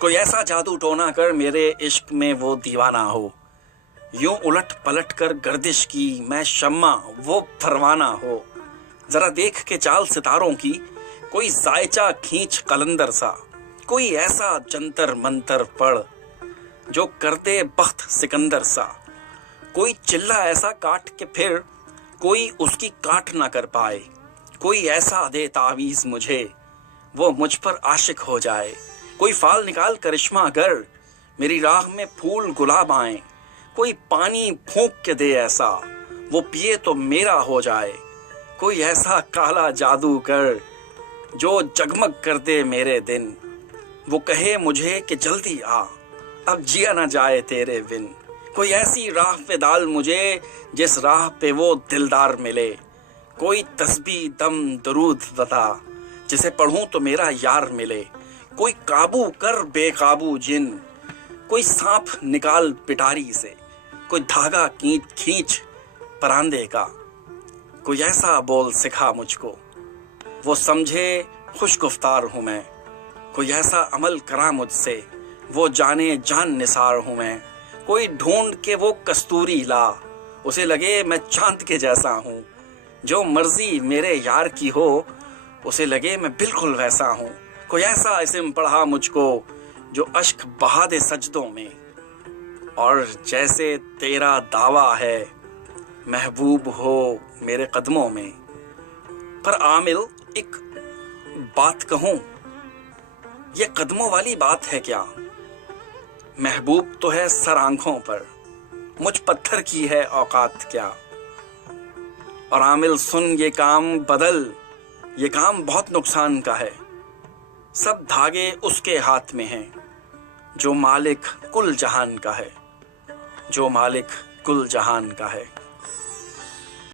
कोई ऐसा जादू टोना कर मेरे इश्क में वो दीवाना हो, यूं उलट पलट कर गर्दिश की मैं शम्मा वो परवाना हो। जरा देख के चाल सितारों की, कोई जायचा खींच कलंदर सा, कोई ऐसा जंतर मंतर पढ़ जो कर दे बख्त सिकंदर सा। कोई चिल्ला ऐसा काट के फिर कोई उसकी काट ना कर पाए, कोई ऐसा दे तावीज मुझे वो मुझ पर आशिक हो जाए। कोई फाल निकाल करिश्मा अगर मेरी राह में फूल गुलाब आए, कोई पानी फूंक के दे ऐसा वो पिए तो मेरा हो जाए। कोई ऐसा काला जादू कर जो जगमग कर दे मेरे दिन, वो कहे मुझे कि जल्दी आ अब जिया ना जाए तेरे बिन। कोई ऐसी राह पे डाल मुझे जिस राह पे वो दिलदार मिले, कोई तस्बीह दम दरूद बता जिसे पढ़ूं तो मेरा यार मिले। कोई काबू कर बेकाबू जिन, कोई सांप निकाल पिटारी से, कोई धागा खींच परांदे का। कोई ऐसा बोल सिखा मुझको वो समझे खुश गुफ्तार हूँ मैं, कोई ऐसा अमल करा मुझसे वो जाने जान निसार हूँ मैं। कोई ढूंढ के वो कस्तूरी ला उसे लगे मैं चांद के जैसा हूँ, जो मर्जी मेरे यार की हो उसे लगे मैं बिल्कुल वैसा हूँ। कोई ऐसा इस्म पढ़ा मुझको जो अश्क बहा दे सजदों में, और जैसे तेरा दावा है महबूब हो मेरे कदमों में। पर आमिल एक बात कहूँ, ये कदमों वाली बात है क्या? महबूब तो है सर आंखों पर, मुझ पत्थर की है औकात क्या। और आमिल सुन ये काम बदल, ये काम बहुत नुकसान का है। सब धागे उसके हाथ में हैं जो मालिक कुल जहान का है, जो मालिक कुल जहान का है।